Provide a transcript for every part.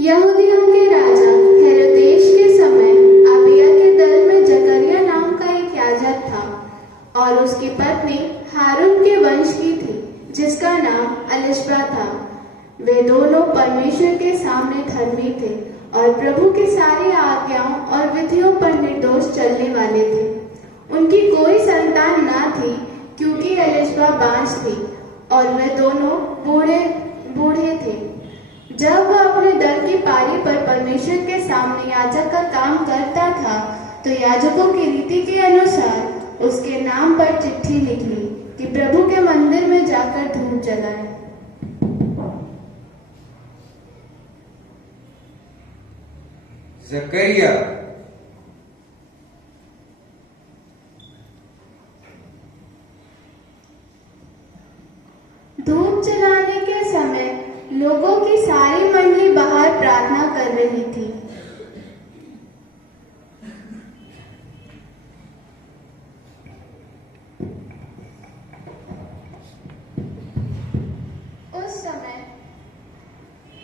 यहूदियों के राजा हेरोदेश के समय अबिया के दल में जकरिया नाम का एक याजक था और उसकी पत्नी हारून के वंश की थी जिसका नाम एलिशबा था। वे दोनों परमेश्वर के सामने धर्मी थे और प्रभु की सारी आज्ञाओं और विधियों पर निर्दोष चलने वाले थे। उनकी कोई संतान न थी क्योंकि एलिशबा बांझ थी और वे दोनों बूढ़े थे। जब वह अपने दल की पारी पर परमेश्वर के सामने याजक का काम करता था तो याजकों की रीति के अनुसार उसके नाम पर चिट्ठी निकली कि प्रभु के मंदिर में जाकर धूप जलाए। जकरिया धूप जलाने के समय लोगों की सारी मंडली बाहर प्रार्थना कर रही थी।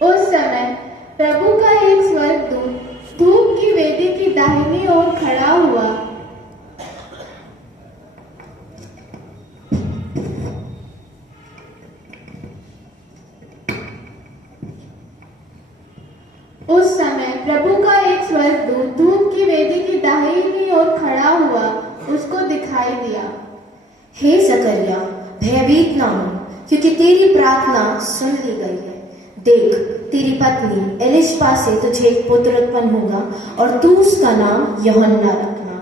उस समय प्रभु का एक स्वर्गदूत धूप की वेदी की दाहिनी ओर खड़ा हुआ। उस समय प्रभु का एक स्वर्गदूत धूप की वेदी की दाहिनी ओर खड़ा हुआ उसको दिखाई दिया। हे जकरिया, भयभीत ना हो, क्योंकि तेरी प्रार्थना सुन ली गई है। देख, तेरी पत्नी एलिशबा से तुझे एक पुत्र उत्पन्न होगा और तू उसका नाम यूहन्ना रखना।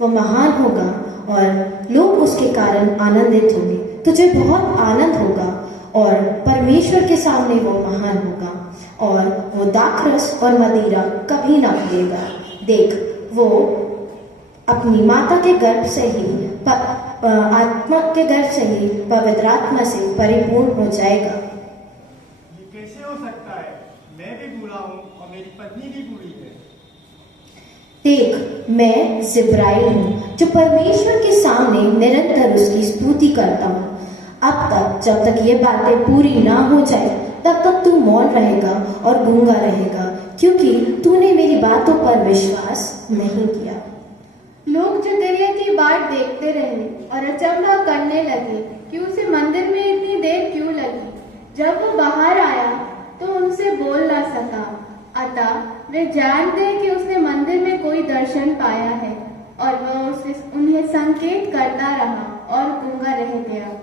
वह महान होगा और लोग उसके कारण आनंदित होंगे। तुझे बहुत आनंद होगा और परमेश्वर के सामने वो महान होगा और वो दाखरस और मदिरा कभी ना पिएगा। देख, वो अपनी माता के गर्भ से ही आत्मा के गर्भ से ही पवित्र आत्मा से परिपूर्ण हो जाएगा। ये कैसे हो सकता है? मैं भी बूढ़ा हूँ और मेरी पत्नी भी बूढ़ी है। देख, मैं जिब्राइल हूँ जो परमेश्वर के सामने निरंतर उसकी स्तुति करता हूँ। अब तक जब तक ये बातें पूरी ना हो जाए तब तक तू मौन रहेगा और गूंगा रहेगा, क्योंकि तूने मेरी बातों पर विश्वास नहीं किया। लोग जकरिया की बाट देखते रहे और अचंभा करने लगे कि उसे मंदिर में इतनी देर क्यों लगी। जब वो बाहर आया तो उनसे बोल ना सका, अतः वे जानते कि उसने मंदिर में कोई दर्शन पाया है और वह उन्हें संकेत करता रहा और गूंगा रह गया।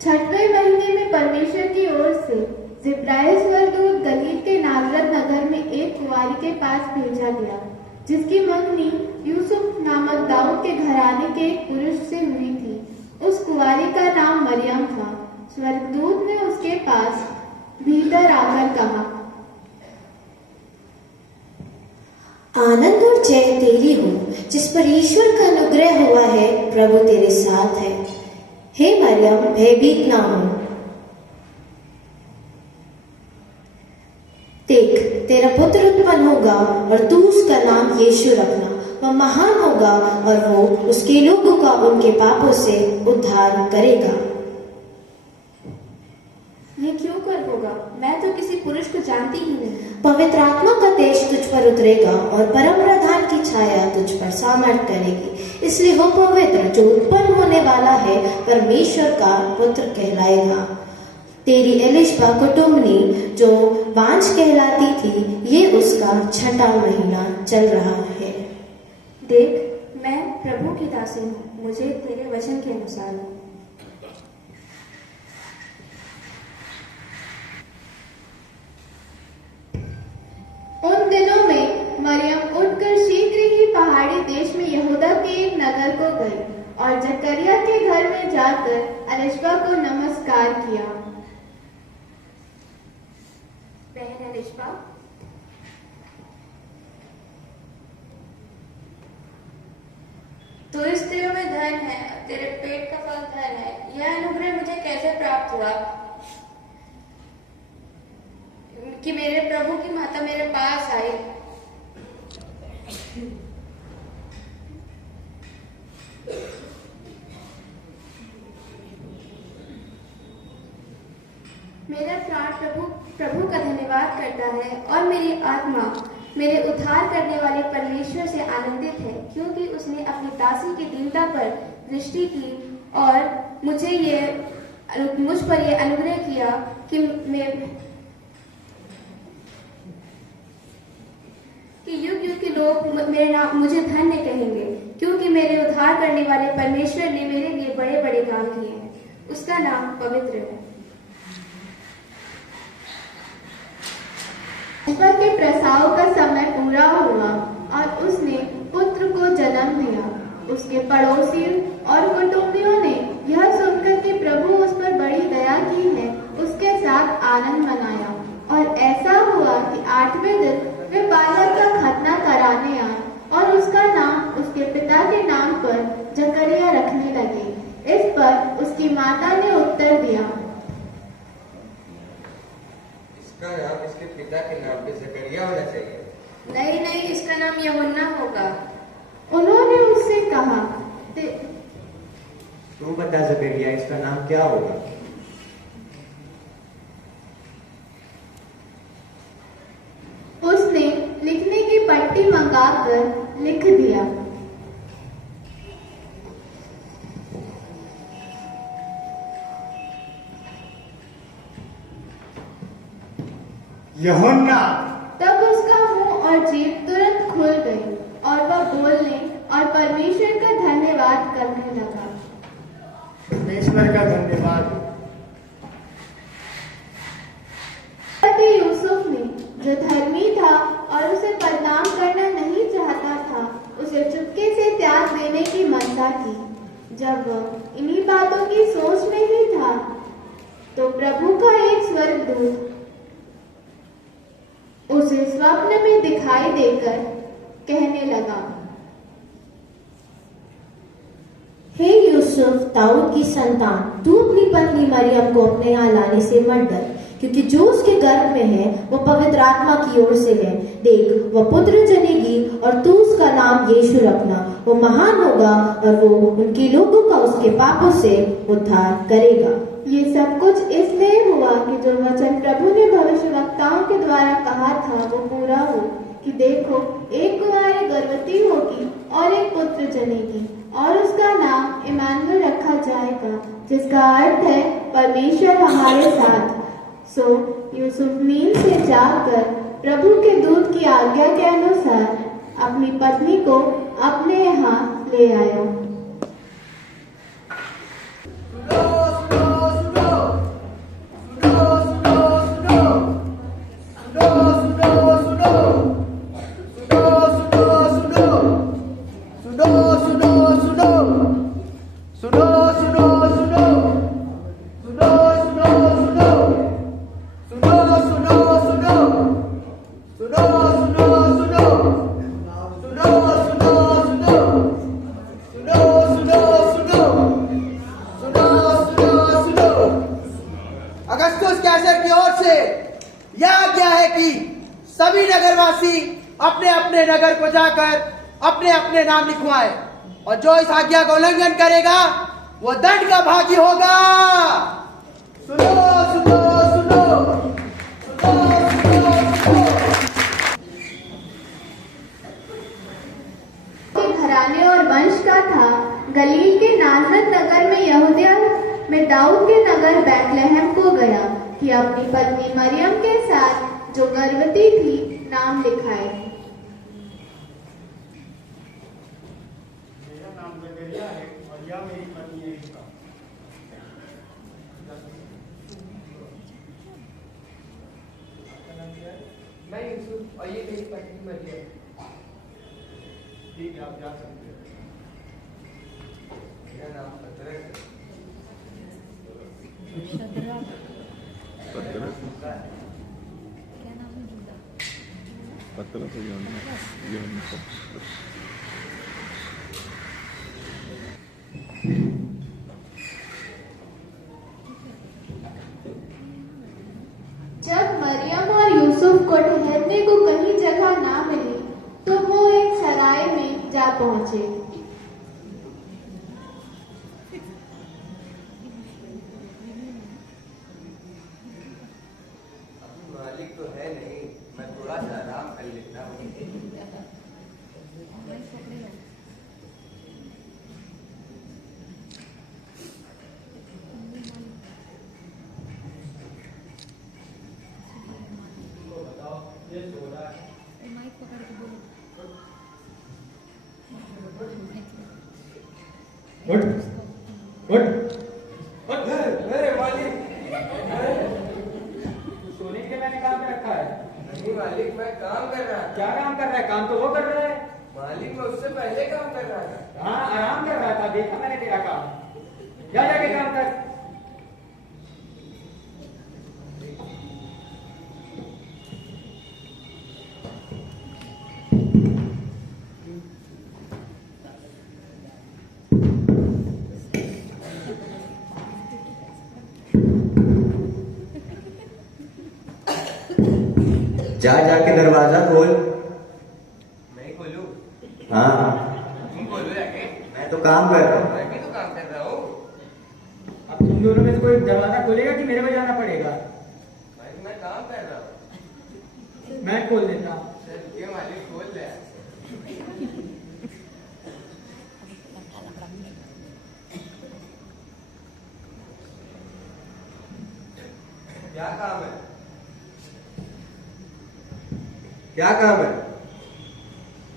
छठवें महीने में परमेश्वर की ओर से जिब्राइल स्वर्गदूत गलील के नाजरत नगर में एक कुंवारी के पास भेजा गया जिसकी मंगनी यूसुफ नामक दाऊद के घराने के एक पुरुष से हुई थी। उस कुंवारी का नाम मरियम था। स्वर्गदूत ने उसके पास भीतर आकर कहा, आनंद और जय तेरी हो जिस पर ईश्वर का अनुग्रह हुआ है, प्रभु तेरे साथ है। हे मरियम, भयभीत ना हो। देख, तेरा पुत्र उत्पन्न होगा और तू उसका नाम यीशु रखना। वह महान होगा और वो उसके लोगों का उनके पापों से उद्धार करेगा। ये क्यों कर होगा? मैं तो किसी पुरुष को जानती ही नहीं। पवित्र आत्मा का तेज तुझ पर उतरेगा और परम प्रधान की छाया तुझ पर सामर्थ करेगी। इसलिए वो पवित्र जो उत्पन्न होने वाला है परमेश्वर का पुत्र कहलाएगा। तेरी एलिशबा कुटुंबनी जो बांझ कहलाती थी, ये उसका 6वां महीना चल रहा है। देख, मैं प्रभु की दासी हूँ, मुझे तेरे वचन के अनुसार हो। उन दिनों में मरियम उठकर शीघ्र ही पहाड़ी देश में यहूदा के एक नगर को गई और जकरिया के घर में जाकर एलिशबा को नमस्कार किया। बहन एलिशबा, तू स्त्रियों में धन है, तेरे पेट का फल धन है। यह अनुग्रह मुझे कैसे प्राप्त हुआ कि मेरे प्रभु की माता मेरे पास आई। मेरा प्राण प्रभु का धन्यवाद करता है और मेरी आत्मा मेरे उद्धार करने वाले परमेश्वर से आनंदित है, क्योंकि उसने अपनी दासी की दीनता पर दृष्टि की और मुझ पर यह अनुग्रह किया कि युग युग के लोग मेरे नाम मुझे धन्य कहेंगे, क्योंकि मेरे उद्धार करने वाले परमेश्वर ने मेरे लिए बड़े बड़े काम किए हैं। उसका नाम पवित्र है। ईश्वर के प्रसव का समय पूरा हुआ और उसने पुत्र को जन्म दिया। उसके पड़ोसी और कुटुंबियों ने यह सुनकर कि प्रभु उस पर बड़ी दया की है, उसके साथ आनंद मनाया। और ऐसा हुआ कि 8वें दिन वे बालक का खतना कराने आए और उसका नाम उसके पिता के नाम पर जकरिया रखने लगे। इस पर उसकी माता ने उत्तर दिया, इसका नाम इसके पिता के नाम पे जकरिया होना चाहिए। नहीं नहीं, इसका नाम यूहन्ना होगा। उन्होंने उससे कहा, तू बता जकरिया, इसका नाम क्या होगा? उसने लिखने की पट्टी मंगाकर लिख दिया, यूहन्ना। तब उसका मुंह और जीभ तुरंत खुल गई और वह बोलने और परमेश्वर का धन्यवाद करने लगा। परमेश्वर का धन्यवाद। यूसुफ ने, जो धर्मी था और उसे बदनाम करना नहीं चाहता था, उसे चुपके से त्याग देने की मनसा की। जब वह इन्हीं बातों की सोच में ही था, तो प्रभु का एक स्वर्गदूत उसे स्वप्न में दिखाई देकर कहने लगा, हे यूसुफ, दाऊद की संतान, तू अपनी पत्नी मरियम को अपने यहाँ लाने से मत डर, क्योंकि जो उसके गर्भ में है वो पवित्र आत्मा की ओर से है। देख, वह पुत्र जनेगी और तू उसका नाम यीशु रखना। वो महान होगा और वो उनके लोगों का उसके पापों से उद्धार करेगा। ये सब कुछ इसलिए हुआ कि जो वचन प्रभु ने भविष्यवक्ताओं के द्वारा कहा था वो पूरा हो, कि देखो, एक कुंवारी गर्भवती होगी और एक पुत्र जनेगी और उसका नाम इमानुएल रखा जाएगा, जिसका अर्थ है परमेश्वर हमारे साथ। सो यूसुफ नींद से जागकर प्रभु के दूत की आज्ञा के अनुसार अपनी पत्नी को अपने यहाँ ले आया। अगस्तुस कैसर की ओर से यह आज्ञा है कि सभी नगरवासी अपने अपने नगर को जाकर अपने अपने नाम लिखवाए, और जो इस आज्ञा का उल्लंघन करेगा वो दंड का भागी होगा। सुनो सुनो सुनो घराने और वंश का था। गलील के नाजरत नगर में यहूदिया में दाऊद के नगर बैतलहम को गया कि अपनी पत्नी मरियम के साथ जो गर्भवती थी नाम लिखाए। मेरा नाम जकरिया है और यह मेरी पत्नी एलिसा। मैं यूसुफ और ये मेरी पत्नी मरियम। ठीक है, आप जा सकते हैं। मेरा नाम पत्रस है। जब मरियम और यूसुफ को ठहरने को कहीं जगह ना मिली, तो वो एक सराय में जा पहुंचे। उठ उठ मेरे मालिक, सोने के लिए मैंने काम पे रखा है। नहीं मालिक, मैं काम कर रहा था। क्या काम कर रहा है? काम तो वो कर रहा है। मालिक, मैं उससे पहले काम कर रहा था। हाँ, आराम कर रहा था, देखा मैंने तेरा काम। जा जाके काम कर। जा जाके दरवाजा खोल। मैं ही खोलूं? हाँ, तुम खोलो जाके। मैं तो काम कर रहा हूँ। मैं भी तो काम कर रहा हूँ। अब तुम दोनों में से कोई दरवाजा खोलेगा कि मेरे को जाना पड़ेगा? मालिक, मैं काम कर रहा हूँ। मैं खोल देता हूँ। चल, ये मालिक खोल ले। क्या काम है? क्या काम है?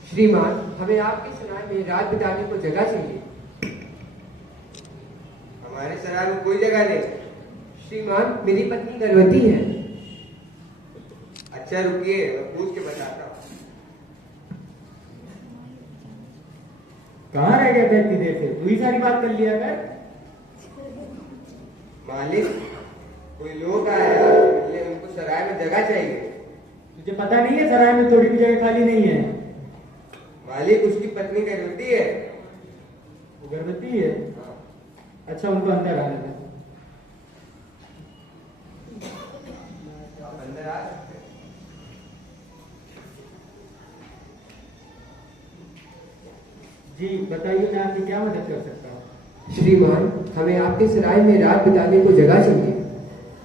श्रीमान, हमें आपके सराय में रात बिताने को जगह चाहिए। हमारे सराय में कोई जगह नहीं। श्रीमान, मेरी पत्नी गर्भवती है। अच्छा रुकिए, मैं पूछ के बताता हूँ। कहाँ रह गया था इतनी देर से? तू ही सारी बात कर लिया कर। मालिक, कोई लोग आए हैं, उनको सराय में जगह चाहिए। तुझे पता नहीं है सराय में थोड़ी भी जगह खाली नहीं है? मालिक, उसकी पत्नी गर्भवती है। वो गर्भवती है? हाँ। अच्छा, उनको अंदर आने दे। अंदर आ सकते हैं। जी बताइए, मैं आपकी क्या मदद कर सकता हूँ? श्रीमान, हमें आपके सराय में रात बिताने को जगह चाहिए।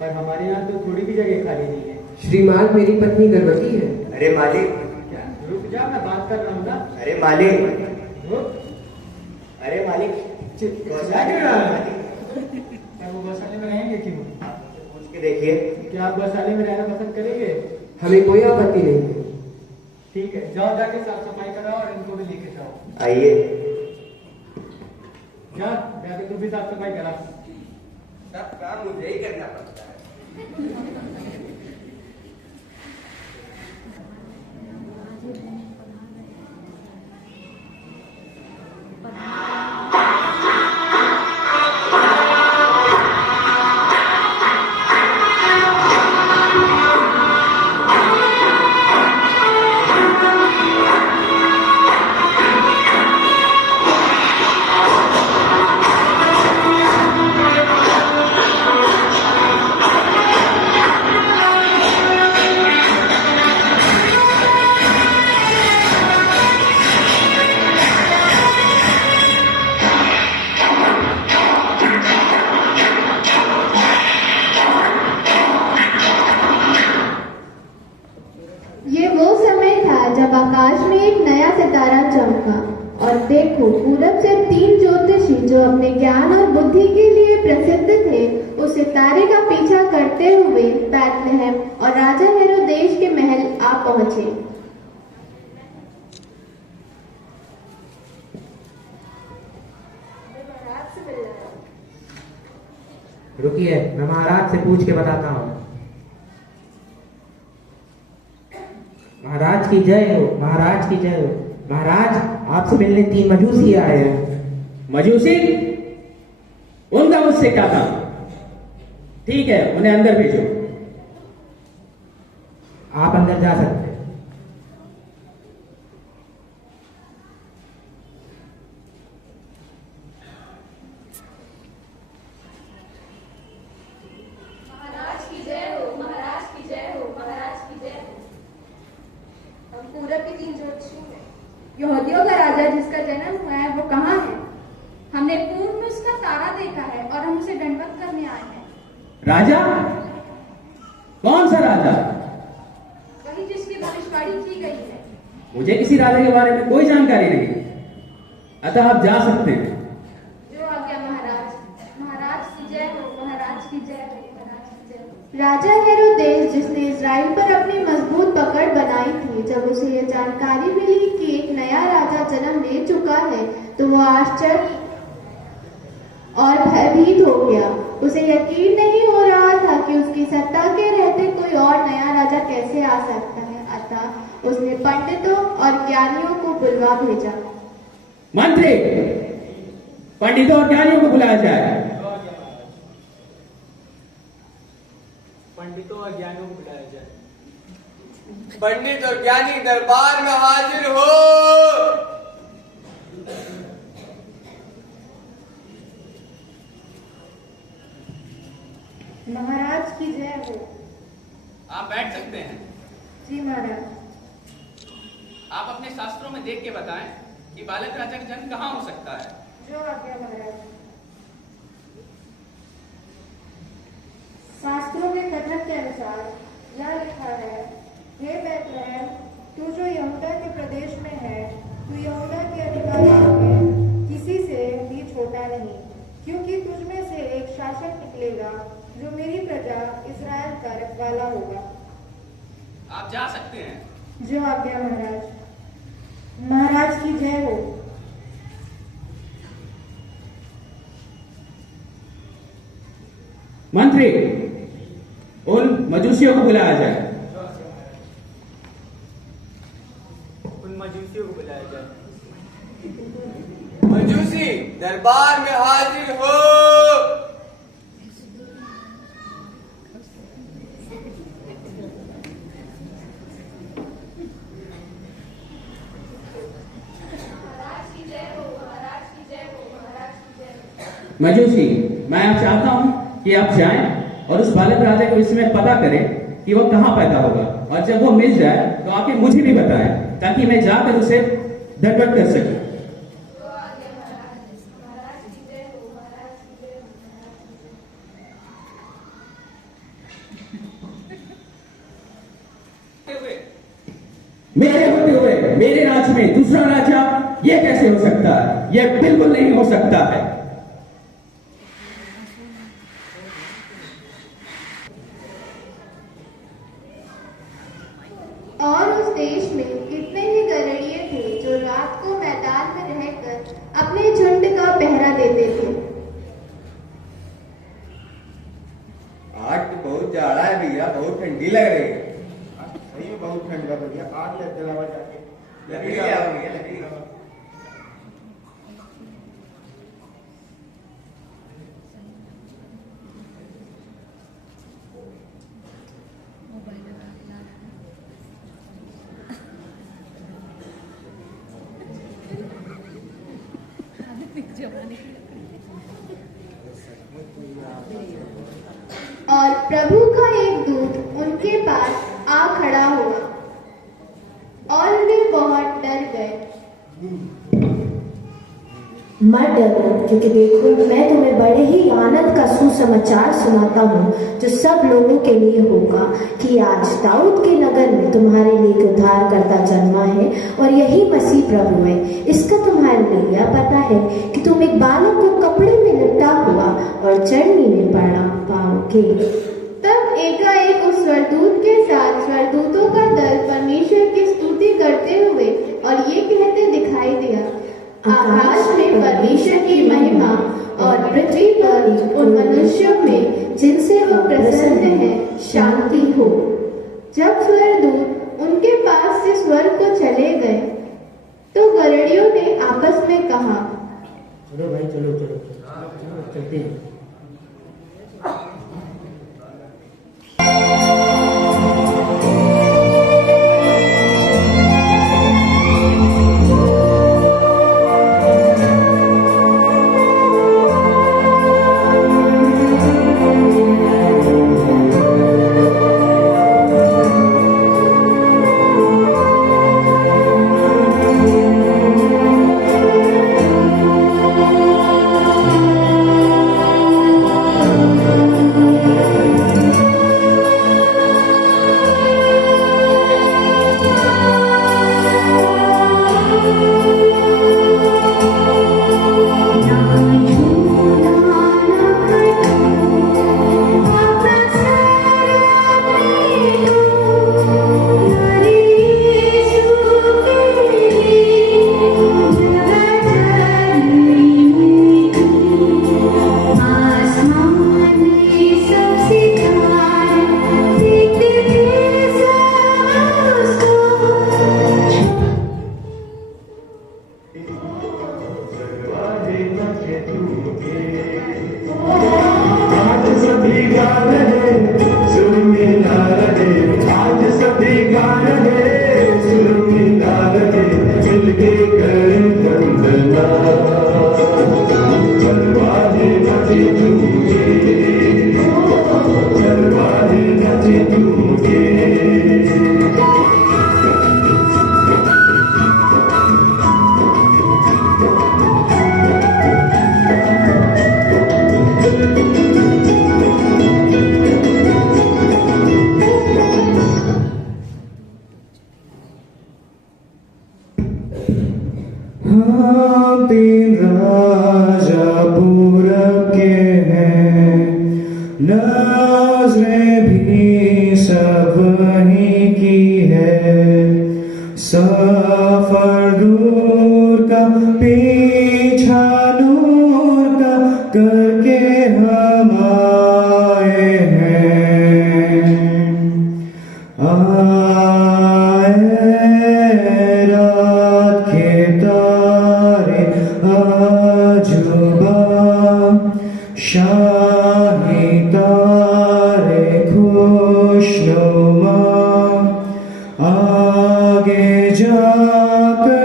पर हमारे यहाँ तो थोड़ी भी जगह खाली नहीं है। श्रीमान, मेरी पत्नी गर्भवती है। अरे मालिक, क्या? रुक जा, मैं बात कर रहा हूँ ना। अरे मालिक, रुक। अरे मालिक, चिल्ला क्यों रहा है? क्या वो गौशाले में रहेंगे क्यों? पूछ के देखिए। क्या आप गौशाले में रहना पसंद करेंगे? हमें कोई आपत्ति नहीं है। ठीक है, जाओ जाके साफ सफाई कराओ और इनको भी लेके जाओ। आइए। जा जाके तू भी साफ सफाई करा। सब काम मुझे ही करना पड़ता है। ये वो समय था जब आकाश में एक नया सितारा चमका और देखो, पूरब से 3 ज्योतिषी जो अपने ज्ञान और बुद्धि के लिए प्रसिद्ध थे, उस सितारे का पीछा करते हुए बैतलहम और राजा हेरोदेश के महल आ पहुंचे। रुकिए, मैं महाराज से पूछ के बताता हूँ। महाराज की जय हो, महाराज की जय हो। महाराज, आपसे मिलने 3 मजूसी आए हैं। मजूसी? उनका मुझसे क्या था? ठीक है, उन्हें अंदर भेजो। आप अंदर जा सकते हैं। महाराज की जय हो, महाराज की जय हो, महाराज की जय हो। हम पूरब के 3 ज्योतिषी हैं। यहूदियों का राजा जिसका जन्म हुआ है वो कहाँ है? हमने पूर्व में उसका तारा देखा है और हम उसे दंडवत करने आए हैं। राजा? कौन सा राजा? वही जिसकी भविष्यवाणी की गई है। मुझे किसी राजा के बारे में कोई जानकारी नहीं, अतः आप जा सकते हैं। जो आज्ञा महाराज। महाराज की जय हो, महाराज की जय हो, महाराज की जय हो। राजा हेरोदेस, जिसने इजराइल पर अपनी मजबूत पकड़ बनाई थी, जब उसे यह जानकारी मिली कि एक नया राजा जन्म ले चुका है, तो वो और भयभीत हो गया। उसे यकीन नहीं हो रहा था कि उसकी सत्ता के रहते कोई और नया राजा कैसे आ सकता है। अतः उसने पंडितों और ज्ञानियों को बुलवा भेजा। मंत्री, पंडितों और ज्ञानियों को बुलाया जाए। पंडितों और ज्ञानियों को बुलाया जाए। पंडित और ज्ञानी दरबार में हाजिर हो। महाराज की जय हो। आप बैठ सकते हैं। जी महाराज। आप अपने शास्त्रों में देख के बताएं कि बालक राजा का जन्म कहाँ हो सकता है। जो आज्ञा महाराज। शास्त्रों में कथन के अनुसार यह लिखा है, हे बैतलहम, तू जो यहूदा के प्रदेश में है, तू यहूदा के अधिकारियों में किसी से भी छोटा नहीं, क्योंकि तुझ में से एक शासक निकलेगा जो मेरी प्रजा इस्राएल का रखवाला होगा। आप जा सकते हैं। जो आज्ञा महाराज। महाराज की जय हो। मंत्री, उन मजूसियों को बुलाया जाए। उन मजूसियों को बुलाया जाए। मजूसी दरबार में हाजिर हो। मजूसी, मैं आप चाहता हूं कि आप जाएं और उस बालक राजा के विषय में पता करें कि वो कहां पैदा होगा, और जब वो मिल जाए तो आके मुझे भी बताएं ताकि मैं जाकर उसे दंडवत कर सकूं। मेरे होते हुए मेरे राज्य में दूसरा राजा, ये कैसे हो सकता है? ये बिल्कुल नहीं हो सकता है। और उस देश में कितने ही गधेड़िए थे जो रात को मैदान में रहकर अपने झुंड का पहरा देते थे। आज तो बहुत जाड़ा है भैया, बहुत ठंडी लग रही है। सही में बहुत ठंड है भैया। आग लग जलावा जाके। लकड़ी लाओ भैया, लकड़ी लाओ। और प्रभु का एक दूत उनके पास आ खड़ा हुआ और वे बहुत डर गए। मत डरो, क्योंकि देखो मैं तुम्हें बड़े ही आनंद का सुसमाचार सुनाता हूँ जो सब लोगों के लिए होगा कि आज दाऊद के नगर में तुम्हारे लिए उद्धारकर्ता जन्मा है और यही मसीह प्रभु है। इसका तुम्हारे लिए यह पता है कि तुम एक बालक को कपड़े में लिपटा हुआ और चरनी में पड़ा पाओगे। तब एकाएक उस स्वर्गदूत के साथ स्वर्गदूतों का दल परमेश्वर की स्तुति करते हुए और ये कहते दिखाई दिया, आकाश में परमेश्वर की महिमा और पृथ्वी पर उन मनुष्यों में जिनसे वो प्रसन्न है शांति हो। जब स्वर्गदूत उनके पास से स्वर्ग को चले गए तो गधेड़ियों ने आपस में कहा, चलो भाई, चलो चलो चलो चलते हैं। आज सभी गा रहे सुर मिला रहे, आज सभी गा रहे सुर मिला रहे, मिलके करें वंदना, चरवाहे नचे झूमे, चरवाहे नचे झूमे। हाँ, तीन राजा पूरब के हैं, नज़रें भी सब वहीं की है, सफर दूर का पीछा नूर का करके हम आए हैं, आए रात के तारे अजूबा, शाही तारे खुशनुमा, आगे जाकर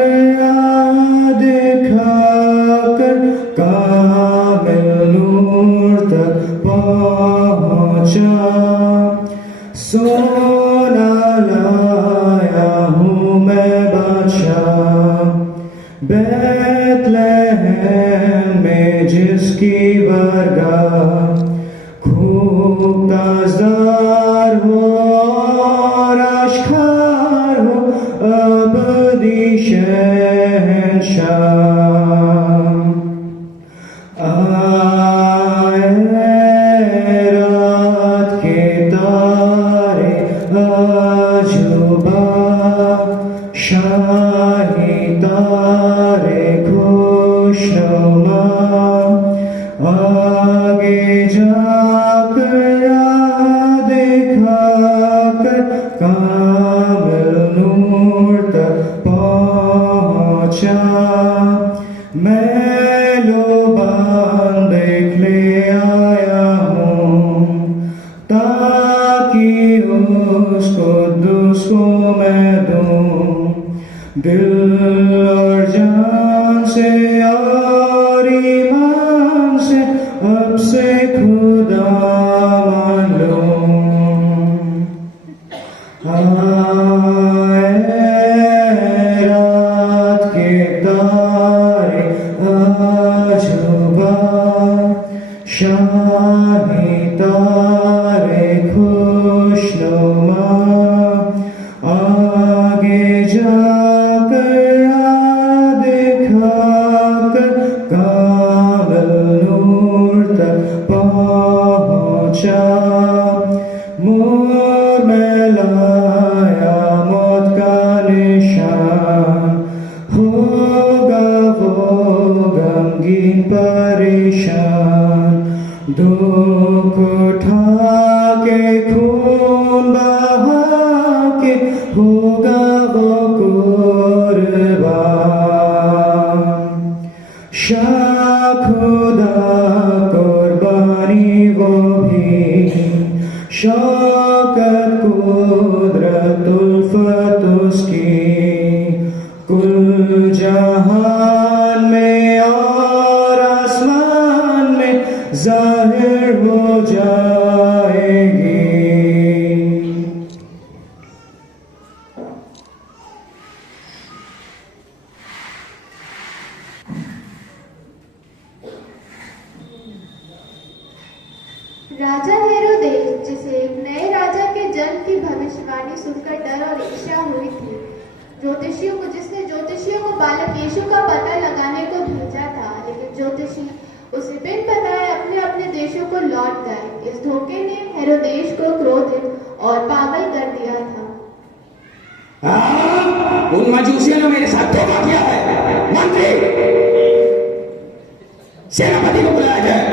दिखाकर कामिल नूर तक पहुँचा, सोना लाया हूँ मैं बादशाह, बैतलहम में जिसकी बरगाह, खूब ताजदार हो और आश्कार हो अबदी शहंशाह, आए रात के तारे अजूबा, शाही तारे खुशनुमा, आगे जाकर दिखाकर कामिल नूर तक पहुँचा, मैं लोबान देख ले आया हूँ, ताकि उसको दूसरों मैं दूँ, दिल और जान से और ईमान से अब से खुदा मान लूं, आए रात के तारे अजूबा, शाही तारे खुशनुमा, आगे जाकर दिखाकर कामिल नूर तक पहुँचा, मोर में लाया मौत का निशान, होगा वो गमगीन परेशान, दुख उठा के खून बहा के होगा वो कुर्बान, शाह खुदा कुर्बानी वो भी, शौकत कुदरत उल्फत उसकी, कुल जहान में और आसमान में जाहिर हो जाएगी। राजा हेरोदेस, जिसे एक नए राजा के जन्म की भविष्यवाणी सुनकर डर और ईर्ष्या हुई थी, जिसने ज्योतिषियों को बालक यीशु का पता लगाने को भेजा था, लेकिन ज्योतिषी उसे बिन बताए अपने अपने देशों को लौट गए। इस धोखे ने हेरोदेस को क्रोधित और पागल कर दिया था। उन मजूसियों ने मेरे साथ धोखा किया है। मंत्री, सेनापति को बुलाया जाए।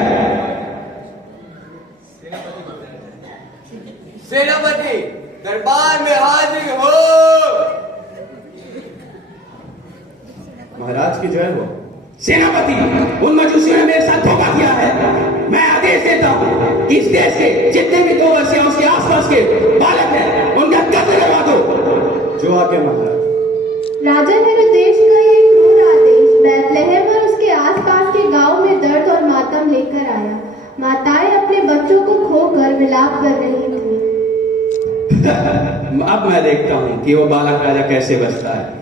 सेनापति दरबार में हाजिर हो। महाराज की जय हो। सेनापति, उन मजूसियों ने मेरे साथ धोखा किया है। मैं आदेश देता हूँ कि इस देश के जितने भी 2 वर्ष या उसके आसपास के बालक हैं, उनका कत्ल करवा दो। जो आके महाराज। राजा हेरोदेश का ये क्रूर आदेश बैतलहम और उसके आसपास के गांव में दर्द और मातम लेकर आया। माताएं अपने बच्चों को खोकर विलाप कर रही थी। अब मैं देखता हूँ कि वो बालक राजा कैसे बचता है।